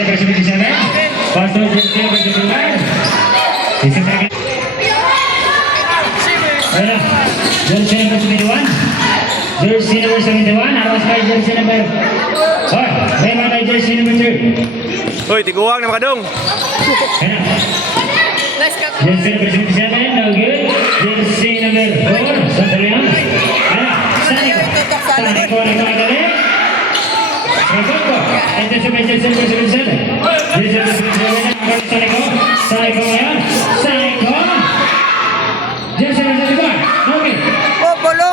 Pastor jersey number 21. Ayan, jersey number 71. Jersey number 71. Awas kay jersey number. Hoy, may mga kay jersey number 2. Hoy, tiguang na makadong. Ayan. Jersey number 77. No good. Jersey number 4. Sandali lang. Ayan, Saniko. Saniko na kumakali. Saniko. Ito sa may jersey number 77. Jersey number 77. Ang Saniko. Saniko ngayon. Saniko. Jersey number 74. No good. Oh, polo.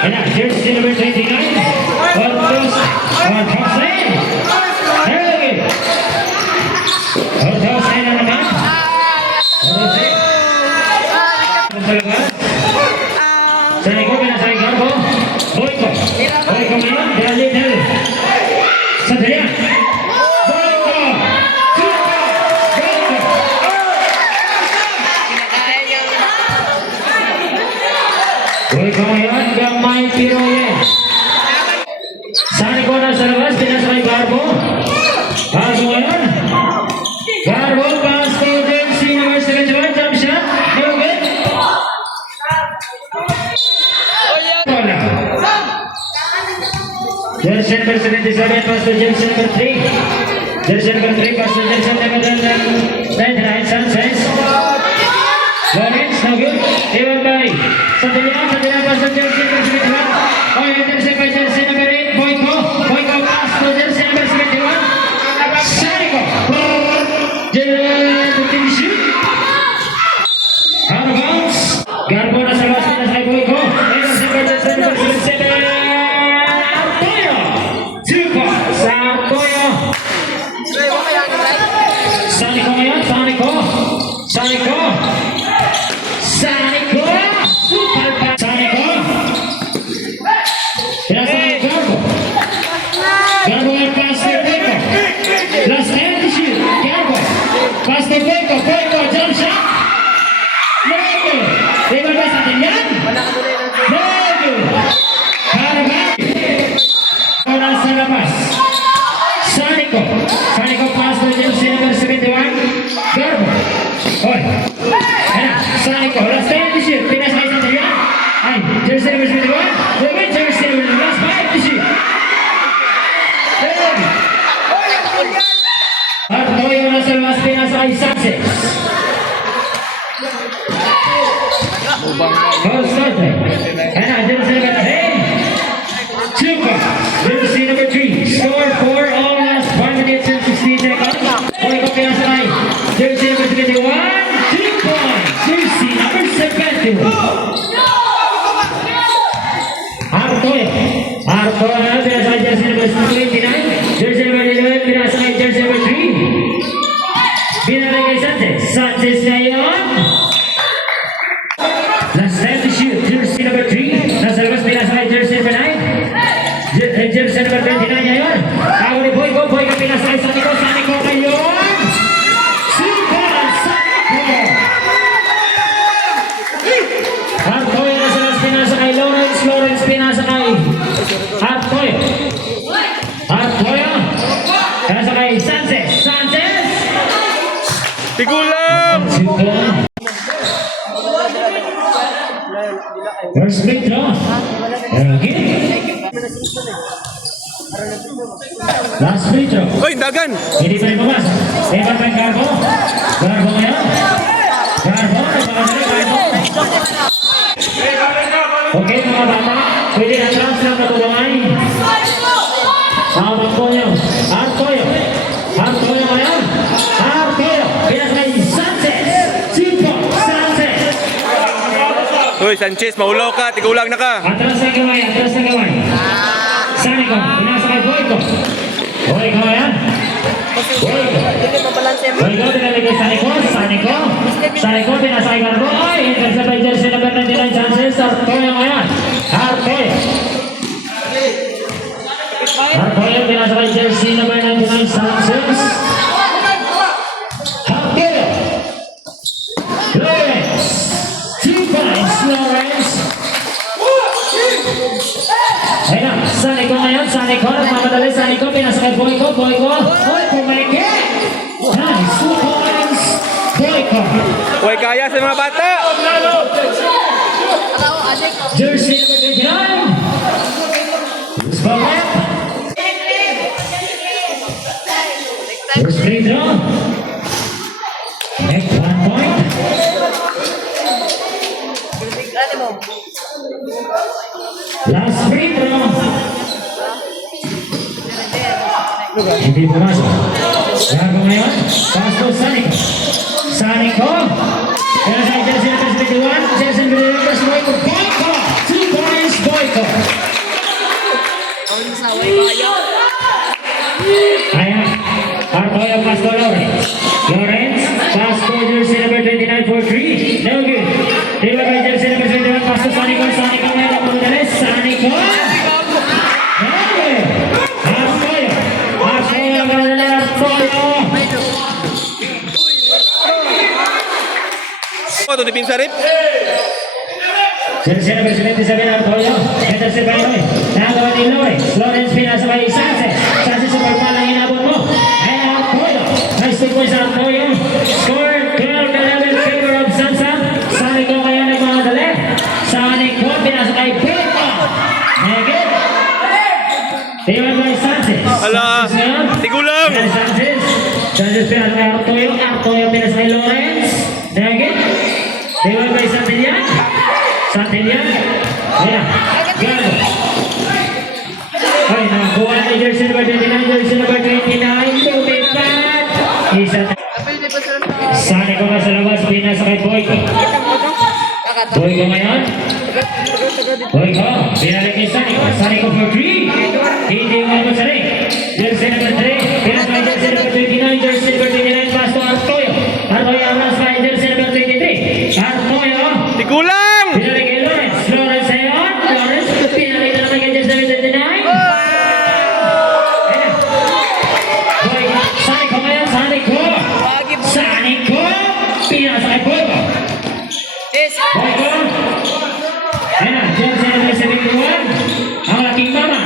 Ayan, jersey number 29. Ortos. Ortosin. There we go. Ortosin na naman. Ortosin. Sa labas. Saniko, pinasay Garbo. Boyko. Boyko ngayon. Dalil. Sa dalian. Boyko. Suko. Boyko. Boyko ngayon. Gamay Piroye. Saniko na sa labas. Pinasay Garbo. Garbo ngayon. Garbo. Pass to jersey number 71. Jump shot. No good. Jersey number 77, pass to jersey number 3. Jersey number 3, pass to jersey number 99, Sanchez. Lawrence, no good. Ewan by Santillan, pass to jersey number 71. Oh, jersey by jersey number 8, Boyko. Boyko, pass to jersey number 71. Saniko. Jersey shoot. Out of bounds. Garbo na sa labas na sa Boyko. Jersey by jersey number 77. Saniko ngayon, Saniko. Saniko. Saniko. Super pass. Saniko. Pinasay Garbo. Garbo ngayon pass to Boyko. Last empty shoot. Garbo. Pass to Boyko. Boyko, jump shot. No good. Diba ba sa atin yan? No good. Karabay. Wala sa labas. Saniko. Saniko pass to jersey number 71. Garbo. Hoy. Ayan. Saniko. Last time this year. Pinasay sa Santillan. Ay. Jersey number 71. Women jersey number last 5 this year. Artoyo na sa last pinasay Sanchez. Ball started. Ayan. Jersey number 10. Chupa. Jersey number 3. Score 4 all last 5 minutes and 16 seconds. Hoy ko pinasay. Jersey number 21. 2 points. Jersey number 71. Artoyo. Artoyo na pinasay jersey number 29. Jersey number 11 pinasay jersey number 3. Pinalay kay Sanchez. Sanchez ngayon. Last time to shoot. Jersey number 3. Nasa labas pinasay jersey number 9. Jersey number 29 ngayon. Ako ni Boyko. Boyko pinasay Saniko. Saniko ngayon. Super Saniko. Artoyo na sa last pinasa kay Lawrence. Lawrence pinasa kay Artoyo. Artoyo. Pinasa kay Sanchez. Sanchez. Tigulang! First free throw. Okay. Last free throw. Hoy, dagan! Hindi pa rin pumasok. Evan by Garbo. Garbo ngayon. Garbo. Nagpakasali. Garbo. Okay mga bata. Pwede na trans lang natulungan. Sa Artoyo. Artoyo. Artoyo ngayon. Artoyo. Pinasay Sanchez. Simpo. Sanchez. Hoy, Sanchez, mahulaw ka, tigulang na ka. Atras na gamay. Atras na gamay. Saniko. Pinasa kay Boyko. Boyko ngayon. Boyko. Boyko. Pinalagay kay Saniko. Saniko. Saniko. Pinasa kay Garbo. Ay! Intersabay jersey number 99 Sanchez. Artoyo ngayon. Artoyo. Artoyo. Pinasa kay jersey number 99 Sanchez. Artoyo. Lawrence. 2 points. Lawrence. Ayun na. Saniko ngayon. Saniko. Nagmamadali. Saniko. Sanico, pinasakay Boyko. Oy, pumaligid! Nice, 2 points, Boyko. Hoy, kaya sa mga bata! Jersey number 29. Who's back? First free throw. Next 1 point. Last free throw. Hindi pumasok. Gago ngayon. Pass to Sanico. Sanico. Kaya sa jersey number 21. Jersey number 21. Boyko. 2 points, Boyko. Ayan. Artoyo pass to Lawrence. Lawrence. Pass to jersey number 29 for 3. No good. Diba by jersey number 21. Pass to Sanico. Sanico ngayon ang pagdalis. Sanico. Artoyo. Artoyo. Artoyo. Ano ito, Dipin Sarip? Jersey number 77 Artoyo. Henderson by Noy. Nagawa ni Loy. Lawrence pinasa by Sanchez. Sanchez super pa lang inabot mo. Ayan Artoyo. Nice 2 points Artoyo. Score 12-11 favor of Sansa. Sanico ngayon nagmamadali. Sanico pinasa kay Boyko. Negit. Tiwan by Sanchez. Ala, tigulang! Ayan Sanchez. Sanchez pinasa kay Artoyo. Artoyo pinasa kay Lawrence. Negit. Tiwan by Santillan. Santillan. Ayan. Gago. Ay, nakuha ni jersey number 29. Jersey number 29. Lumipad. Isa. Sanico ka sa labas. Pinasa kay Boyko. Boyko ngayon. Boyko. Pinalik kay Sanico. Sanico for 3. Hindi mo ako sa ring. Jersey number 3. Pinasa kay jersey number 29. Jersey number 29. Pass to Artoyo. Artoyo ang pass kay jersey number 23. Artoyo. Tigulang! Pinalik kay Lawrence. Lawrence ngayon. Lawrence. Pinalik na naman kay jersey number 29. Ayan. Boyko. Sanico ngayon. Sanico. Sanico. Pinasa kay Boyko. Boyko. Ayan. Jersey number 71. Ang laking mama.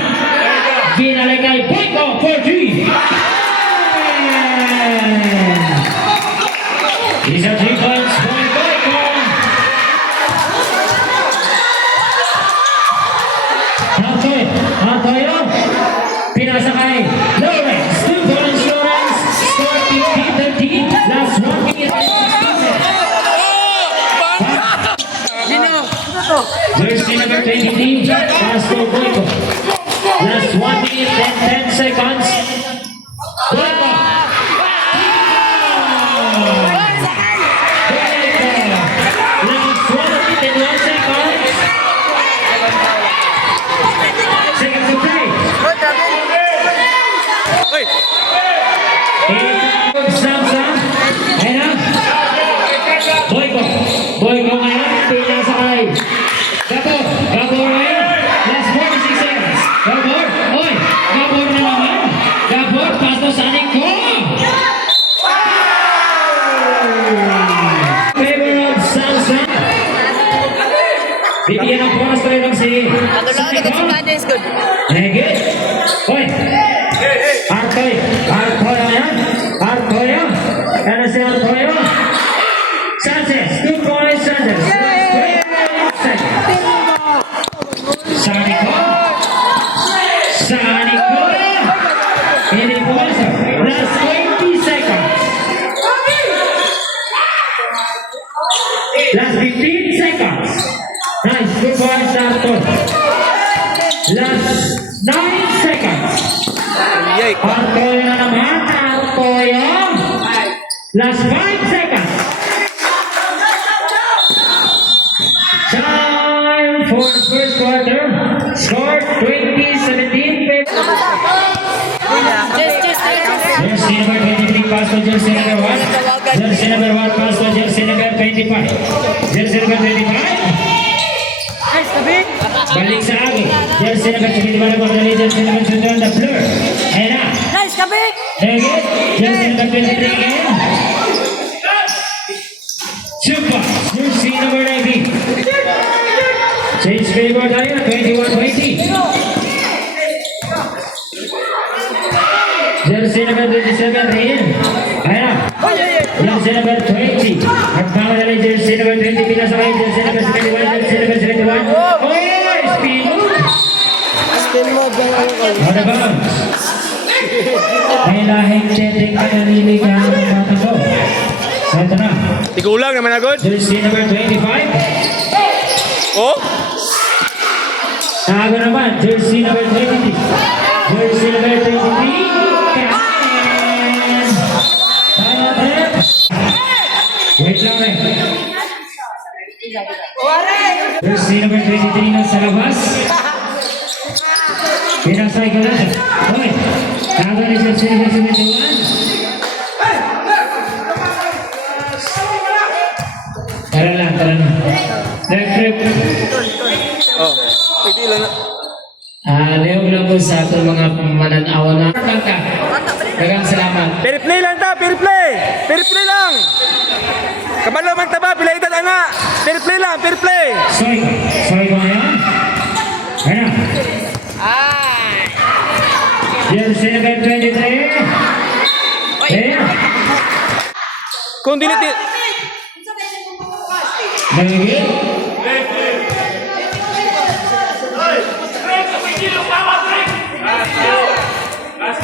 Pinalik kay Boyko for 3. These are 3 points for Boyko. Artoyo. Pinasa kay Lawrence. 2 points Lawrence. Score 15-13. Last 1 minute and 16 seconds. Jersey number 23. Pass to Boyko. Last 1 minute and 10 seconds. Boyko. Last 1 minute and 1 seconds. Seconds to play. Hoy! Samsung. Ayan na. Boyko. Boyko ngayon. Pinasa kay Gabor. Gabor ngayon. Last 46 seconds. Gabor. Oy. Gabor na naman. Gabor. Pass to Sanico. Favor of Samsung. Bibigyan ng bonus pa rin si Sanico. Negit. Oy. Artoy. Artoyo yan. Artoyo. Ano si Artoyo? Sanchez. 2 points Sanchez. Last 20 seconds. Sanico. Sanico. Hindi pumasok. Last 20 seconds. Last 15 seconds. Nice. 2 points Artoy. Last 9 seconds. Yay! Artoyo na naman. Artoyo. Last 5 seconds. Time for the first quarter. Score 20-17. Jersey number 23 pass to jersey number 1. Jersey number 1 pass to jersey number 25. Jersey number 25. Balik sa akin. Jersey number 25 na pagdali. Jersey number 21 the blur. Ayan na. Nice, kabig! Negit. Jersey number 23 again. Super. Jersey number 19. Change favor tayo. 21-20. number 27, Rain. Ayan. Jersey number 20. Nagmamadali jersey number 20. Pinasakay jersey number 71. Jersey number 71. Oh, spin. Spin mode ba yung Out of bounds. May lahing cheting ka naliligan ng bata ko. So, ito na. Tigulang naman agad. Jersey number 25. Oh. Tago naman, jersey number 20. Jersey number 23. And tama trip. Wait lang rin. Jersey number 23 na sa labas. Pinasay ko lang. Okay. Tago ni jersey number 71. Tara lang, tara na. Next trip. Oh. Pwede lang na. Leo lang po sa ating mga mananawa na. Kanta. Dagang salamat. Fair play lang ta, fair play. Fair play lang. Kabalo man taba, pila edad nga. Fair play lang, fair play. Soy. Soy ko ngayon. Ayan. Jersey number 23. Ayan. Kung dili ti Lagi.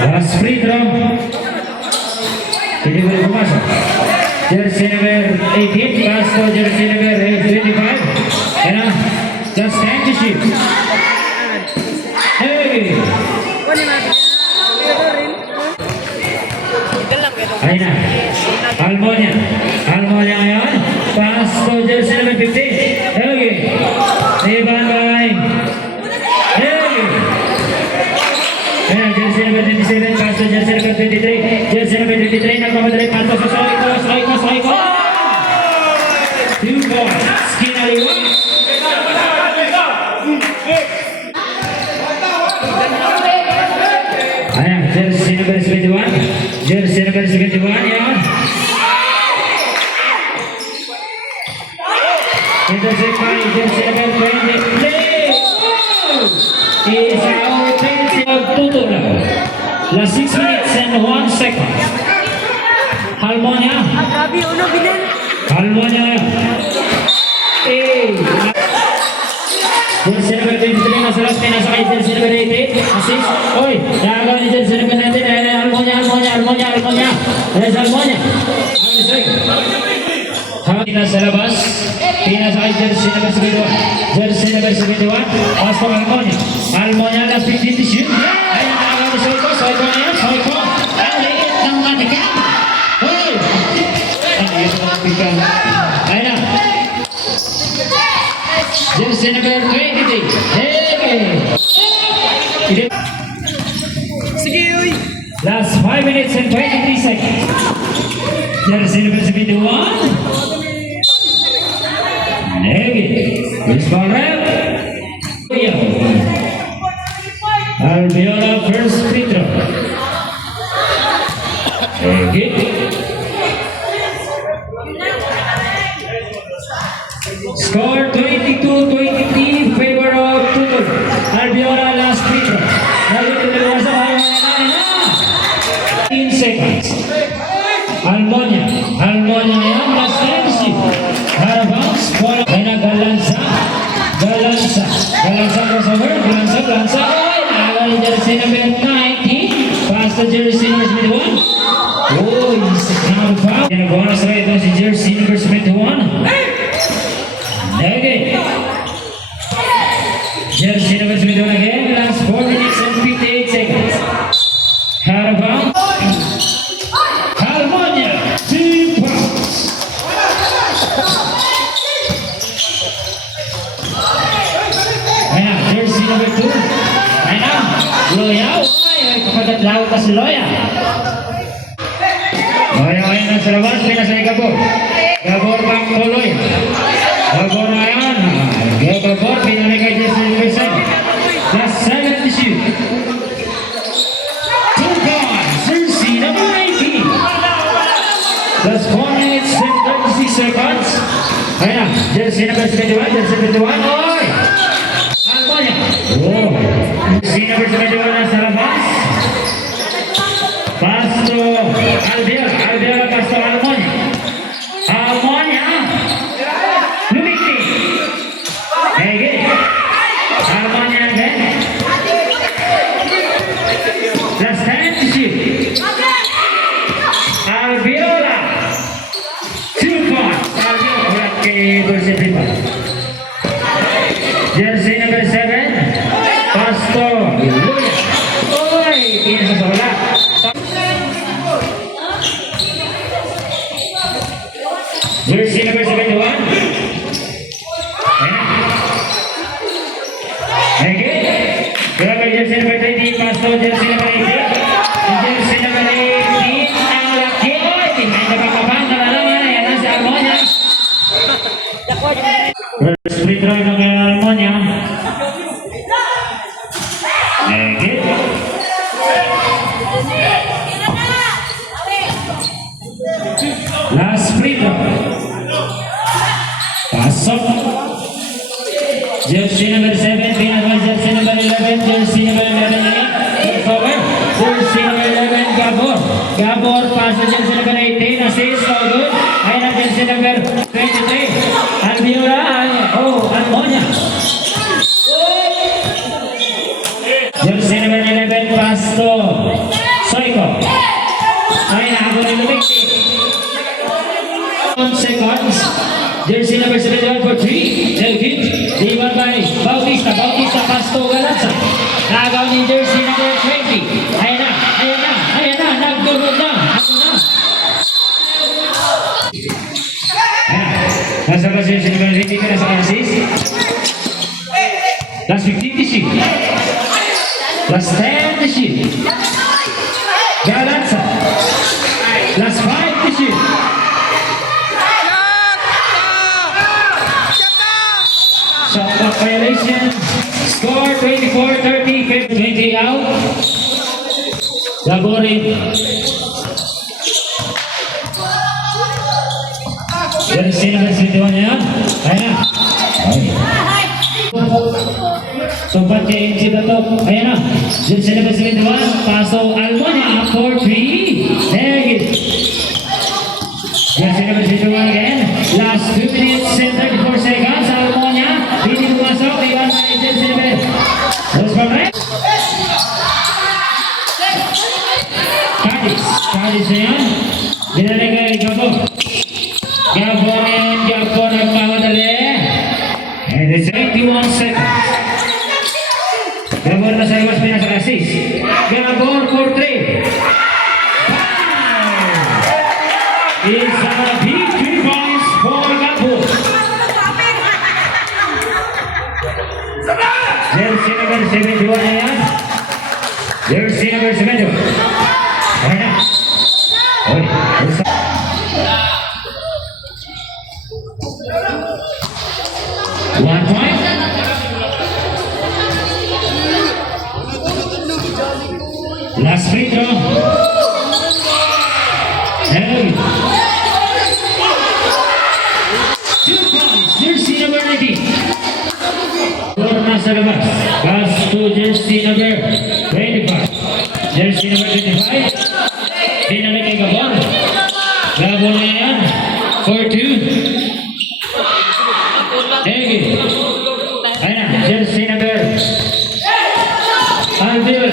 Last free throw. Hindi boleh pumasok. Jersey number 18. Pass to jersey number 25. Ayan. Just time to shoot. Hey. Ayan na. Almonia. Almonia ngayon. Pass to jersey number 15. Okay. Iban by. Hey. Ayan, jersey number 27. Pass to jersey number 23. Jersey number 23. Nagmamadali. Pass to Soiko. Soiko. Soiko. 2 points. Kinaliwa. Ayan, jersey number 71. Jersey number 71, yan. Intercept by jersey number 20. Play! Is our offensive tutor now. Last 6 minutes and 1 second. Halmonia. Grabe, uno, bilin. Halmonia. Jersey number 23 nasa last nasa kay jersey number 88. Assist. Oy, nagawa ni jersey number 19. Ayan, Almonia. Ayan, Almonia. Tina sa labas. Tina sa kay jersey number 71. Jersey number 71. Pass to Almonia. Almonia last 15 to shoot. Ayan, nagawa ni Soiko. Soiko ngayon. Soiko. Ang liit ng matigang. Oy. Ang liit ng matigang. Ayan na. Jersey number 23. Hey! Sige, uy. Last 5 minutes and 23 seconds. Jersey number 71. Hey! Miss Barrett. Albiola first free throw. Hey! Score 22-23 favor of Tutor. Albiola last free throw. Lagi dalawa sa kanya. 15 seconds. Almonia yan. Last time to see. Harabounce. Bola. Ay na Galanza. Crossover. Galanza. Ay, nakagal jersey number 19. Pass to jersey number 71. Oh, he's a count foul. And a bonus right ito si jersey number 71. Okay. Jersey number 71 again. Last 4 minutes and 58 seconds. Harabout. Halmonia. 2 points. Ayan, jersey number 2. Ayan, Loya. Ay, kapadatlaw ka si Loya. Ayan na sa labas. Pinasay Gabor. Gabor bang tuloy. Gabor na yan. Gabor, pinali kay jersey number 7. Last 7 to shoot. 2 points. Jersey number 19. Last 4 minutes and 36 seconds. Ayan, jersey number 71. Jersey number 71. Oy! Almonia. Oh. Jersey number 71 na sa labas. Pass Pasto Alviola, Pasto Almonia. Almonia. Lumikti. Again. Almonia again. Last time to shoot. Alviola. 2 points. Alviola kay Dulce Prima. Jersey number 7. Pasto. Oy, pinasa sa wala. Jersey number 71. Again. Grabe jersey number 20. Pasto jersey number 18. Jersey number 18. Ang laki. Oy, tingnan na kapapang. Nalalaman na yan ang sa Almonia. First free throw ng Almonia. Again. Last free throw. Pasok. Jersey number 7, pinadwan jersey number 11, jersey number 11 na yan. Over. Jersey number 11, Gabor. Gabor, pasok jersey number 18, assist, all good. Ayun ang jersey number 23. Alviola, Almonia. Jersey number 11, Pasto. Soiko. Ayun ang ako na lumikti. Seconds. Jersey number 71 for 3. Elgin. Diwan by Bautista. Bautista, Pasto, Galanza. Nagaw ni jersey number 20. Ayan na. Nagdurog na. Ako na. Ayan. Nasa ba jersey number 20 ka na sa assist? Last 15 to shoot. Last 10 to shoot. Galanza. Last 5 to shoot. Shot clock violation. Score 24-30. 20 out. Gaborin. Jersey number 71 yan. Ayan na. Sobat kay MC Batok. Ayan na. Jersey number 71. Paso Almonia for 3. Negative. Jersey number 71 again. Last 2 minutes and 34 seconds. Almonia. Hindi pumasok. Iwan na jersey number. Those from right. Kadis na yan. Dinalik kay Gabor. Gabor nagmamadali. And it's 81 seconds. Gabor na sa iwas pinasa-assist. Gabor for 3. It's a big 3 points for Gabor. Jersey number 71 na yan. Jersey number 71. Ayan na. Oy, isa. One point. Last free throw. Hey. 2 points. Jersey number 19. Corner sa labas. Pass to jersey number 25. Jersey number 25. Dinalik kay Gabor. Gabor na yan. 4-2. Eggy. Ayan na. Jersey number Alviola.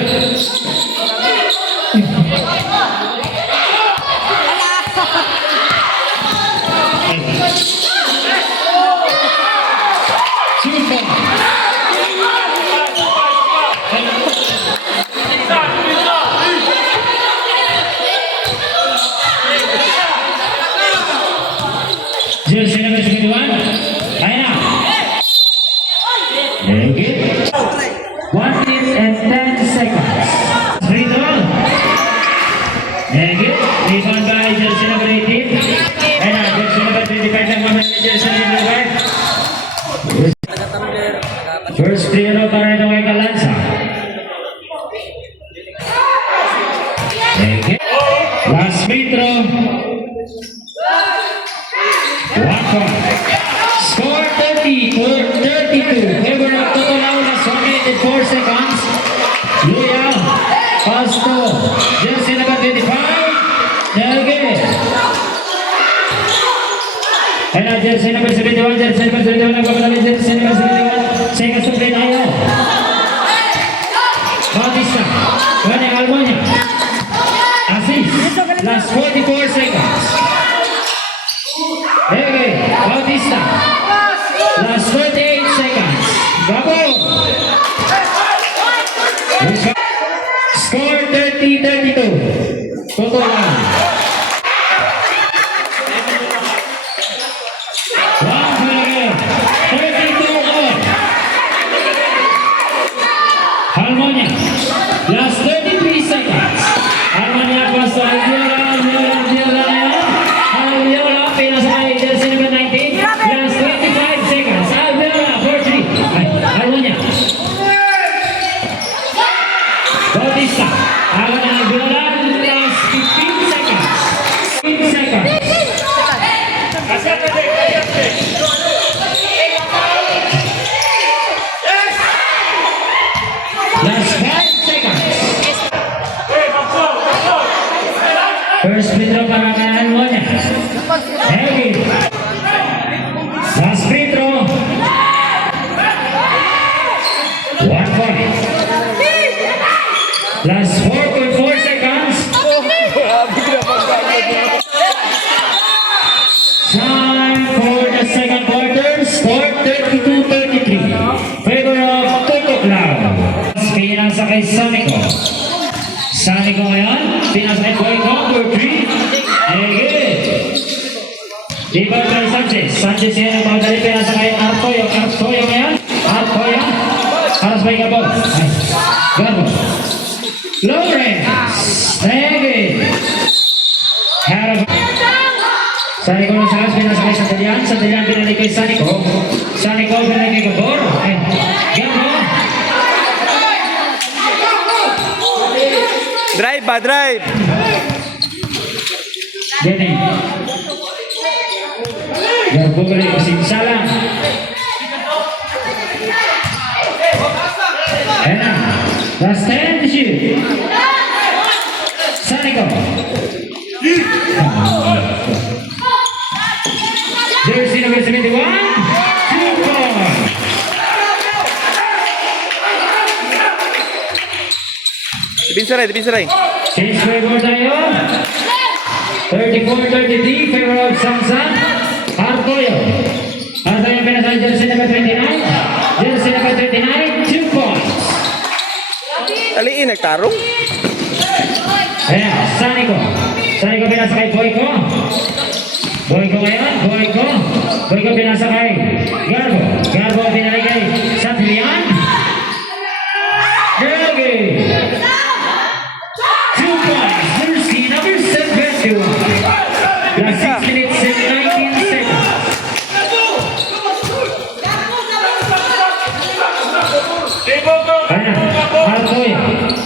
Jersey number 21. Ayan na. Okay. 1 minute and 10 seconds. Free throw. Okay. Rebound by jersey number 18. Ayan na. Jersey number 25 lang naman ni jersey number 5. First free throw para ito kay Galanza. Okay. Last free throw. 1 point. Score 30-32. Favor of Totolaw na 1 minute and 4 seconds. Luya, Pasto, jersey number 25. Ayan, jersey number 71, jersey number 71, nagbabalawin jersey number 71. Second to play tayo. Bautista, Juan Almonia. Assist, last 44 seconds. Okay, Bautista, last 28 seconds. Bravo! Score 30-32. Total lang. One point again. 32 all. Almonia, last 33 seconds. Almonia pas to Alviola. Alviola, pinasakay jersey number 19. Last 25 seconds. Alviola, 4-3. Almonia. Bautista, awan ng Alviola. Last 15 seconds. 15 seconds. Last 5 seconds. First free throw para kay Almonia. Heavy. Last free throw. 1 point. Last 4.4 seconds. Time for the second quarter. Score 32-33. Favor of Toto Cloud. Pinasa kay Sanico. Sanico ngayon. Pinasa kay Boyko. For 3. Egit. Diba kay Sanchez. Sanchez yan ang pagdali. Pinasa kay Artoyo. Artoyo ngayon. Artoyo. Aras pa ikaw. Garbo. Lawrence. Egit. Harap. Sanico ng salas. Pinasa kay Santelian. Santelian pinali kay Sanico. Sanico pinali kay Gabor. Garbo. Drive ba? Drive. Jenny. Garbo ka rin kasing salang. Ayan na. Last 10 to shoot. Sanico. Jersey number 71. 2 points. Dipinsaray. Change favor tayo. 34-33, favor of Samsung. Artoyo. Artoyo pinasa jersey number 29. Jersey number 29, 2 points. Aliin, nagtarong. Ayan, Sanico. Sanico pinasa kay Boyko. Boyko ngayon, Boyko. Boyko pinasa kay Garbo. Garbo pinali kay Santelian. Gergi. 2 points. Jersey number 71. Last 6 minutes and 19 seconds. Ayan, Artoyo.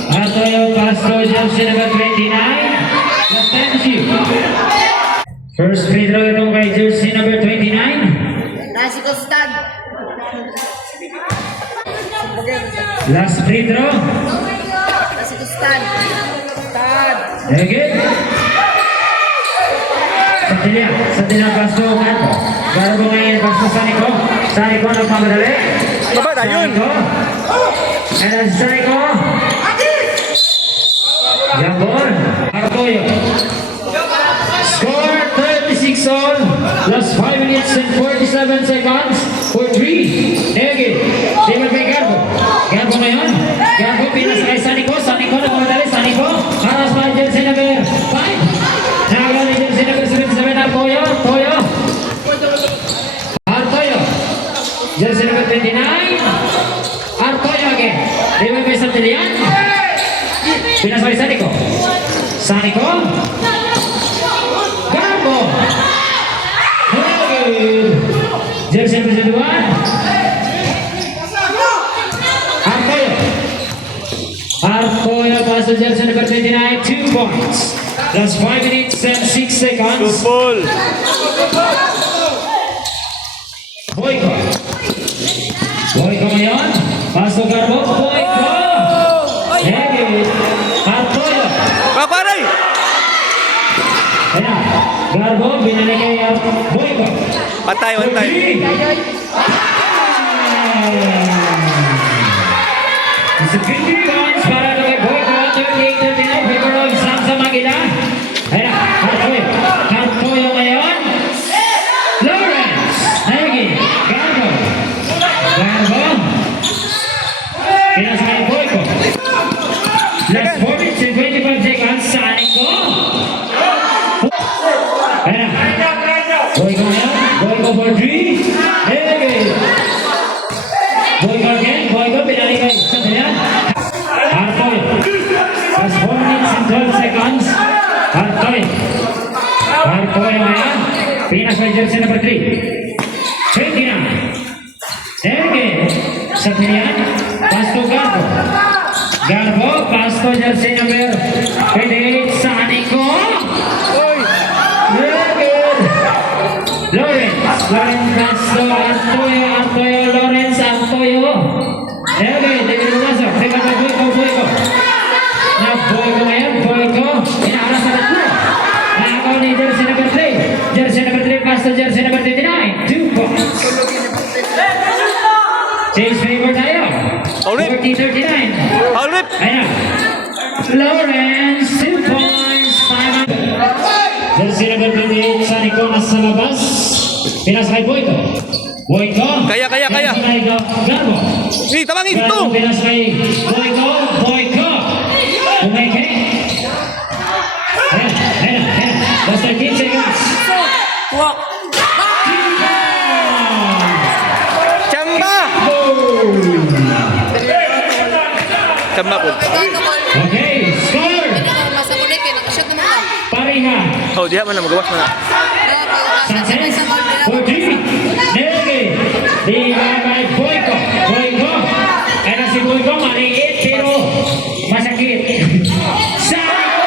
Artoyo pasto jersey number 29. Last 10 to shoot. First free throw ito kay jersey number 29. Nasi ko stud. Last free throw. Nasi ko stud. Stud. Again. Santelian pasto Garbo. Garbo ngayon pasto Sanico. Sanico nagmamadali. Baba na yun. Sanico. And then Sanico. Jambon. Artoyo. Score 36 all. Last 5 minutes and 47 seconds for 3. Again. Sima kay Garbo. Garbo ngayon. Garbo pinasa kay Sanico. Sanico nagmamadali. Sanico. Aras pa jersey number 5. Nagawin jersey number 77. Artoyo. Artoyo. Artoyo. Jersey number 29. Artoyo again. Lima kay Santelian. Pinasa kay Sanico. Sanico. Garbo. Jersey number 21. Artoyo. Artoyo passes jersey number 29. 2 points. Last 5 minutes and 6 seconds. Ball. Boyko. Boyko ngayon. Pasok Garbo. Boyko. Heavy. Artoyo. Paparay! Ayan. Garbo, binalik kay Boyko. Patay, one time. It's a 50 points para kay Boyko. 38-39. Favor of Samsa Magila. Ayan, Hartoyo ngayon. Lawrence. Nagi. Garbo. Pinasa kay Boyko. Last 4 minutes and 25 seconds. Saanin ko. Ayan. Boyko ngayon. Boyko for 3. Nagi. Boyko again. Boyko pinali kay Sandayan. Hartoyo. Last 4 minutes and 12 seconds. Hartoyo. Hartoyo ngayon. Pinas kay jersey number 3. 29. Nagi. Sandayan. Pasto Garbo. Garbo. Pasto jersey number 28. Saanin ko. Lawrence Pasto, Artoyo, Lawrence, Artoyo. Debe masuk. Teka na Boyko. Na Boyko ngayon, Boyko. Inaharas sa tatlo. Nakakaw ni jersey number 3. Jersey number 3, Pasto, jersey number 29. 2 points. Change favor tayo. Ulit. 40-39. Ulit. Ayan. Lawrence, 2 points. 500. Jersey number 28, Sanico nasa labas. Pinasa kay Boyko. Kaya. Pinasa kay Garbo. Tabangin ito. Garbo pinasa kay Boyko. Umeke. Ayan. Last 13 seconds. Chamba. Chamba po. Okay, score. Masa ko dito, nakashot naman ka. Pareha. Oh, diha man na magawas man na. Sanchez, 14. Negi. Diba kay Boyko. Kaya si Boyko maliit pero masakit. Sanico!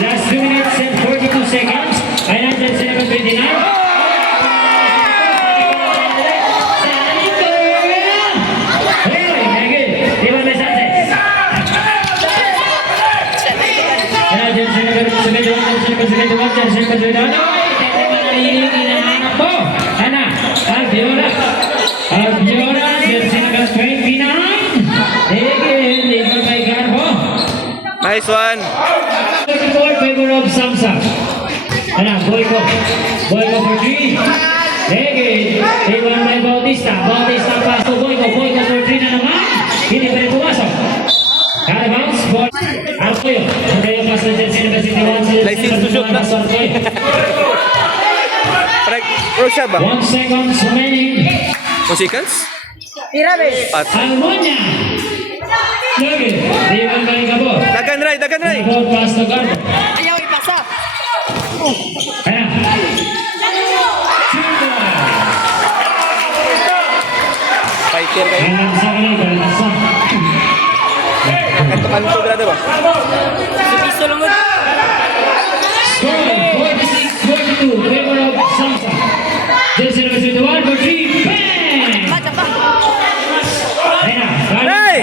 Last 2 minutes and 42 seconds. Ayan, jersey number 29. Sanico! Hey, Negi. Diba may Sanchez? Ayan, jersey number 71. Jersey number 71. Ay, tete manalinig. Inahanap mo. Ana, Albiora, jersey number 29. Again, diba kay Garbo. Nice one. 34 favor of Samsa. Ana, Boyko for 3. Again, iwan kay Bautista paso Boyko for 3 na naman. Hindi pa rin pumasok. Out of bounds, ball. Artoyo paso jersey number 61. License to shoot na. Rosa ba? 1 seconds remaining. 2 seconds? Pat. Almonya. Lagi, iwan kay Gabo. Dagan ray. Ball pass to Garbo. Ayaw ipasa. Ayan. Fighter kayo. Galansa ka na, galansa. Kanto grado ba? Piso lang mo. Score 46-42, favor of Samsa. Jersey number 21 for 3. Bang! Baca pa. Ayan na. Ray!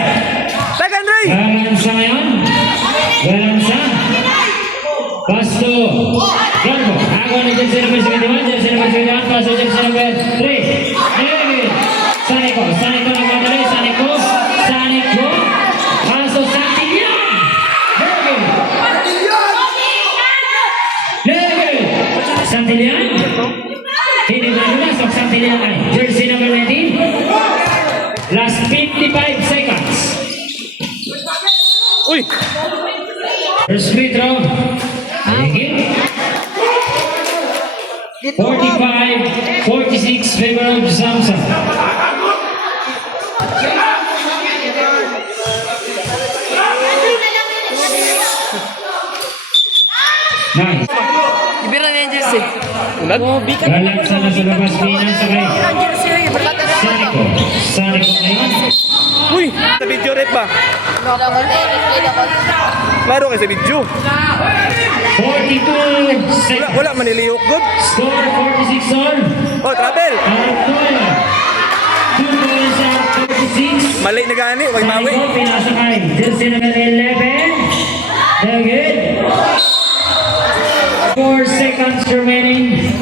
Dagan ray! Galansa ngayon. Galansa. Pasto. Garbo. Ako ni jersey number 71. Jersey number 71. Pasto jersey number 3. David. Sanico nagmadali. Sanico. Pasto Santillan. David. Santillan. Hindi na lumasok Santillan ay. Jersey number 19. Last 55 seconds. Uy! First free throw. Again. 45-46 favor of Samsa. Nice. Ibira na yung jersey. Unad? Galansa na sa labas. Pinasa kay Ang jersey, berkata na Sanico. Sanico ngayon. Uy! Sa video red ba? Klaro kayo sa video. 42 seconds. Wala maniliyok good. Score 46 on. Oh, travel! Artoyo. 2 points at 46. Mali na gani, wag mawi. Sanico pinasa kay jersey number 11. Again. 4 seconds remaining.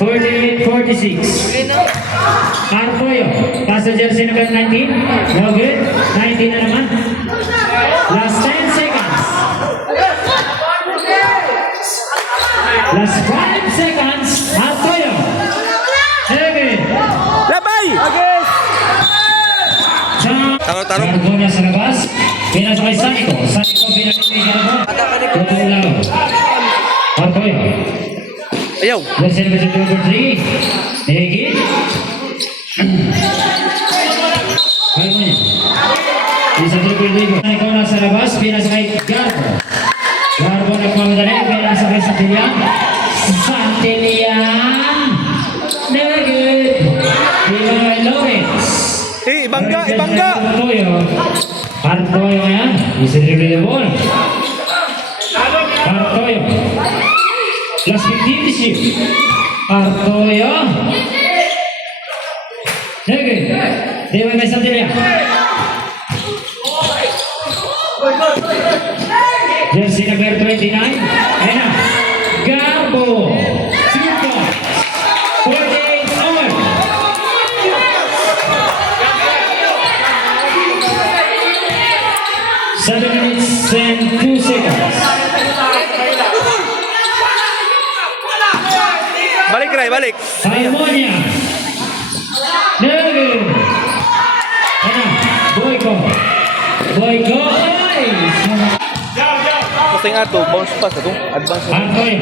48-46. Arpoyo, pass the jersey number 19. No good. 19 na naman. Last 10 seconds. Last 5 seconds. Arpoyo. Okay. Labay! Tarong. Garbo na sa labas. Pinasa kay Saniko. Saniko pinamimigyan mo. Tutulaw. Arpoyo. Ayaw. Jersey number 3. Egi. Ayaw mo niya. Isa triple ligo. Saniko na sa labas. Pinasa kay Garbo. Garbo nagmamadali. Pinasa kay Santilian. Santilian. Never good. Iloy Lawrence. Ibangga! Artoyo ngayon. Isa dribble the ball. Artoyo. Last 15 to shoot. Artoyo. Sige. Dewa may Santilla. Jersey number 29. Ayan na. Garbo. Super. 48 all. Seven minutes and 2 seconds. Balik, Ray, balik. Salmonia. Nege. Ano? Boyko. Boyko. Ay! Masing ato, bounce pass ito. Advance. Artoy.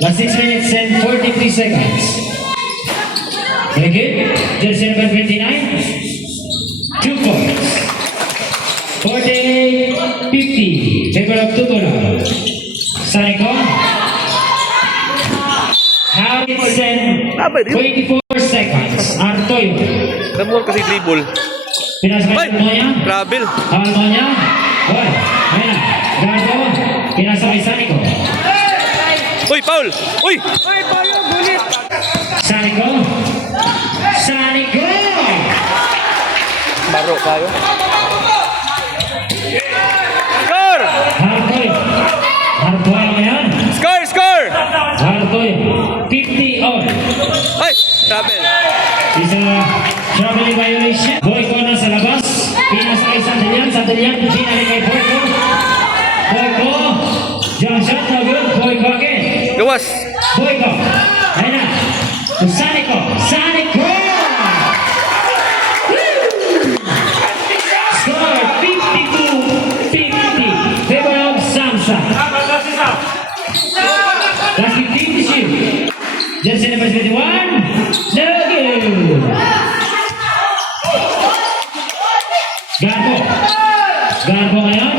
Last 6 minutes and 43 seconds. Okay. Jersey number 29. 2 points. 48-50. Favor of Tutulo. Saniko. Habits and 24 seconds. Artoy. Namuha kasi dribble. Pinasa kay Ay! Almonia. Travel. Almonia. Hoy. Ayan na. Garbo. Pinasa kay Saniko. Uy, foul! Uy! Saniko. Saniko. Baro kayo. Score! Artoy. Artoy ngayon. Score! Score! Artoy. 50 all. Ay! Travel. Isa traveling violation. Boyko na sa labas. Pinasa kay Santilian. Santilian. Pinali kay Boyko. Boyko. Jump shot. No good. Boyko again. Gawas. Boyko. Ayun na. To Saniko. Saniko. Score 52-50. Favor of Samsung. Last 15 to shoot. Jersey number 21. No good. Garbo. Garbo ngayon.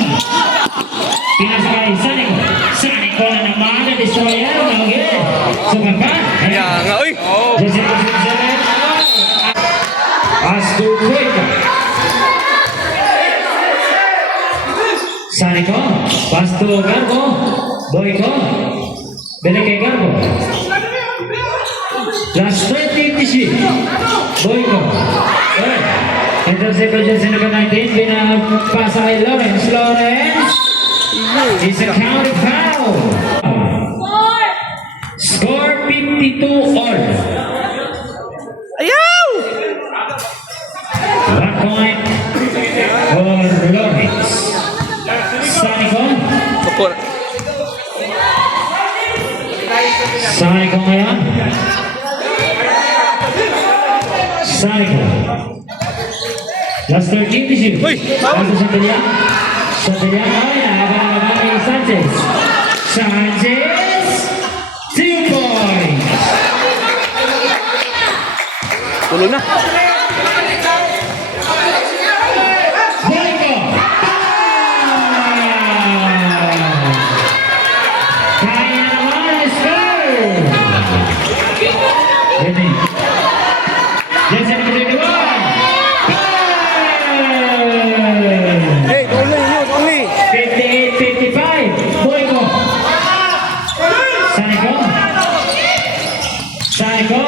Pinasa kay Saniko. Saniko na naman na destroyer. No good. Sukan pa. Kaya nga, uy! Jersey number 27. Asko Boyko. Saniko. Pass to Garbo. Boyko. Balik kay Garbo. Last 20 to shoot. Boyko. Intercept jersey number 19. Pinapasa kay Lawrence. Lawrence. It's a counted foul. Score 52 all. Ayaw! 1 point for Lawrence. Saniko. Tukor. Saniko ngayon. Saniko. Last 13 to shoot. Uy! Pass to Santilian. Santilian. Ay, nakakabang kay Sanchez. Sanchez. 2 points. Tulo na. Boyko. Kaya naman, score. Ready. Jersey number 21. Hey, only yun, only. 58-55. Boyko. Saniko. Saniko.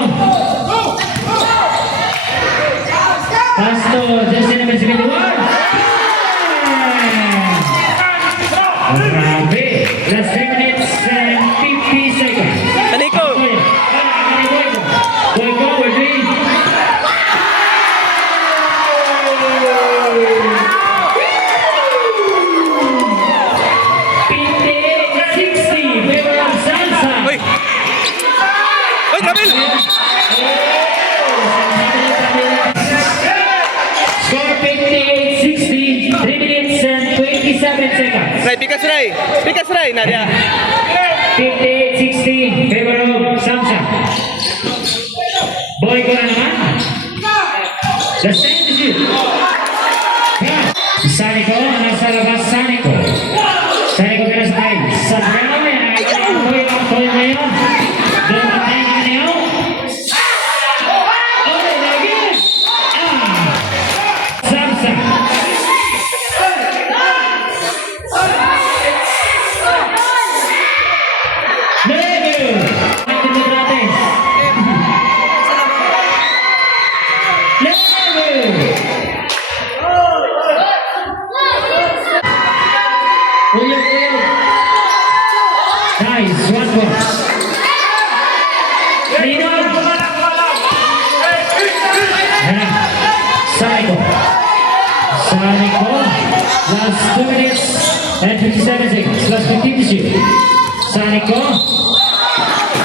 seconds. Ray, pikas Ray. Pikas Ray, Nadia. 58-60, favor of Samsung. Boy ko na naman. The same to shoot. Saniko, nasa labas Saniko. Saniko ka na sa kain. Sa Brahma, ang toy ngayon. Doon patay ka niyo. Oh, lagi. Samsung. Lego. Ito mo natin. Lego. Uyog. Nice, one more. Lino. Saniko. Last 2 minutes and 57 seconds. Last 15 to shoot. Saniko.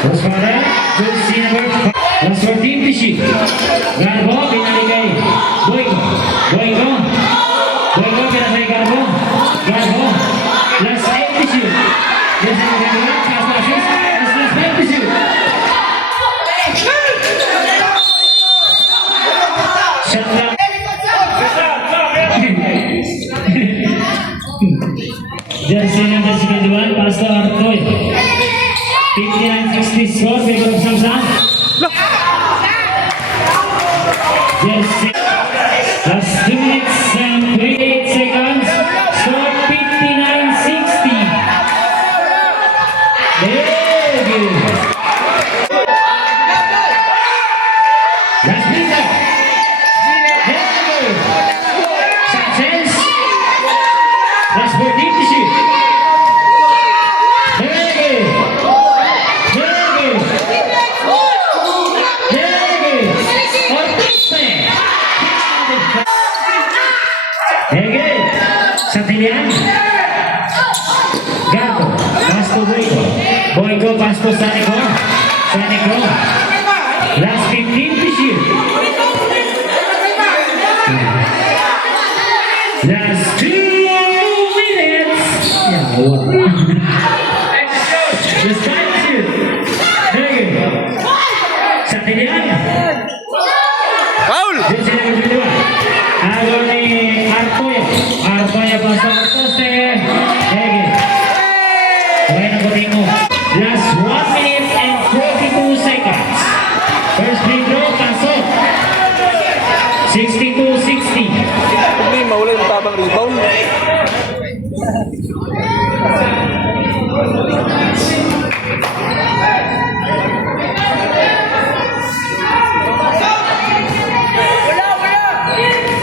Terus pada. Good see number 5. Last 14 to shoot. Garbo, pinaligay. Boyko. Pinasay Garbo. Last 8 to shoot. Yes, last 5 to shoot. Shot lang. Jersey number 71, Pastor Artoy. 59-60 score, favor of Samsung. Jersey. Last 2 minutes and 28 seconds. Score 59-60. Very good. Last minute. Very good. Success. Last 14 to shoot. Very good. Ortiz. Very good. Santilian. Garbo. Pass to Boyko. Pass to Saniko. Last 15 to shoot. Last 2 minutes. Just time to shoot. Very good. Santilian. Foul. Jersey number 21. Agor ni Artoya. Artoya basta Artoste. Very good. Kaya na puting mo. Last 1 minute and 42 seconds. First free throw, pasok. 62-60. Hindi, maulay yung tabang rebound.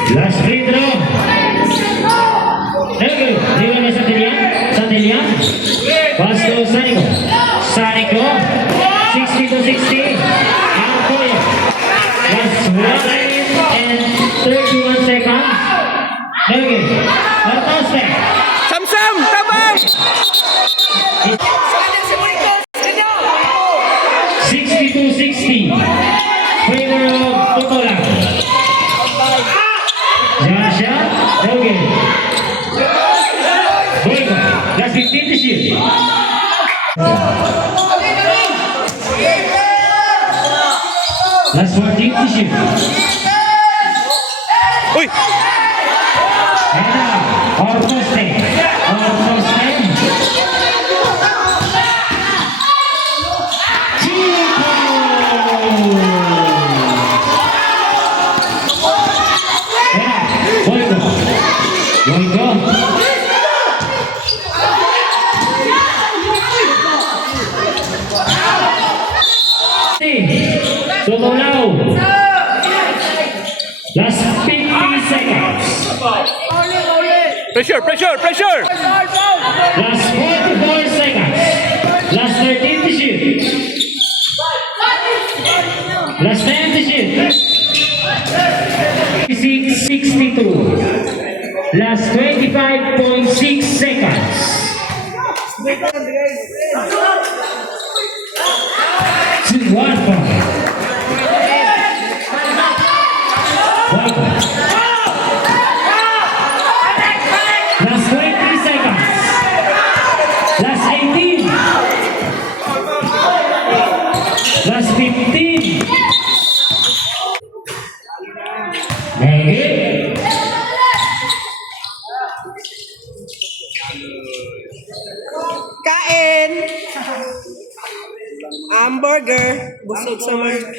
Last free throw. Very good. Riwan na Santilian. Pass to Saniko. 60-60. Artoya. Last 1 minute and 31 seconds. Very good. Ortoste. Samsam, tabang! 62-60. Favor of Totolang. Joshua. Very good. Boyko. Last 15 to shoot. Last 14 to shoot. Uy! And now, Ortoste. Boyko. Totolaw. Last 50 seconds. Pressure! Last 44 seconds. Last 13 to shoot. Last 10 to shoot. 62. Last 25.6 seconds. 1 point. Last 20 seconds. burger. Busog sa burger.